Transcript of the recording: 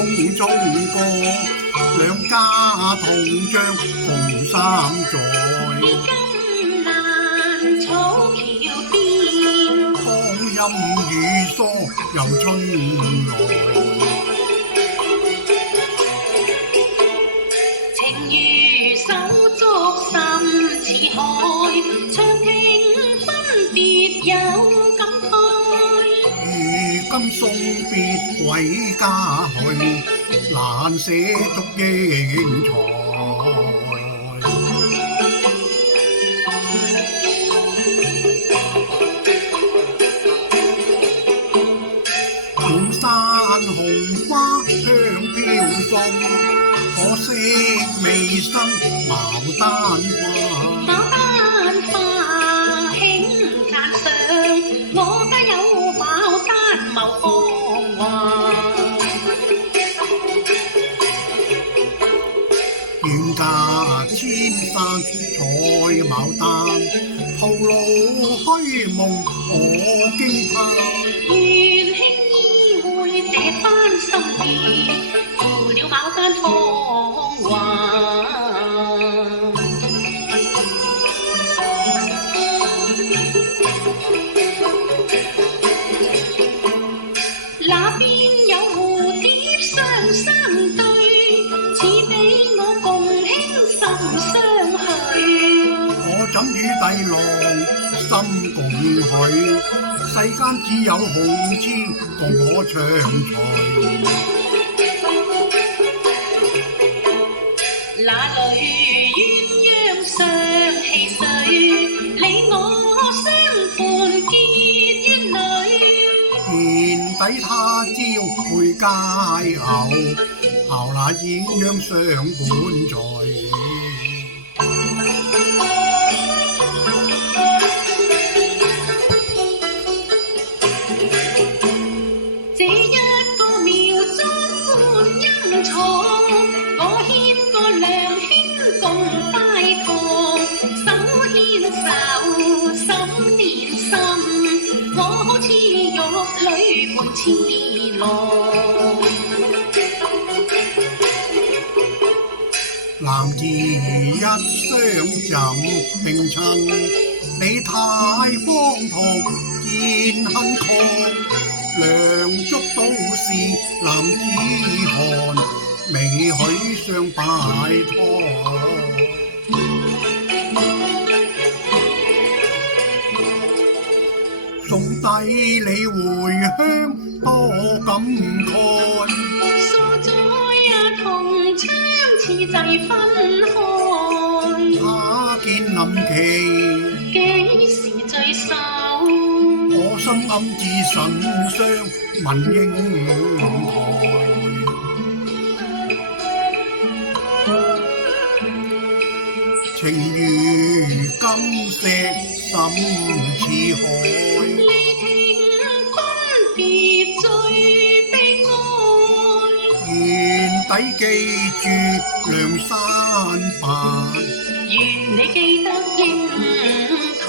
空中過，兩家同將共三載。金蘭草橋邊，光陰如梭又春來。情如手足心似海，長亭分別有感慨。如今送別歸家去，難捨足英才。滿山紅花香飄送，可惜未生牡丹花。牡丹花輕讚賞，我家有牡丹謀芳華。遠隔千山採牡丹，徒勞虛夢我驚嘆。願輕意會這番心意，負了牡丹芳華。那邊有蝴蝶雙雙對，似比我共輕心相許。我怎與帝郎心共許？世間只有紅顏共我長隨。那裏鴛鴦相戲水，你我相伴結冤侶。見底他朝配佳偶，效那鴛鴦相伴在。這一個廟中觀音床，我牽個良圈共拜堂，手牽手心連心，我好似玉女伴次郎。男兒一雙枕並親，你太荒唐見恨狂。梁祝都是男子漢，未許相拜託。送帝你回鄉多感慨，傻在同窗次際分開。他見臨期幾時聚首？我心暗自神傷問英台。情如金石心似海，離停分別最悲哀。願底記住梁山伯，願你記得英台。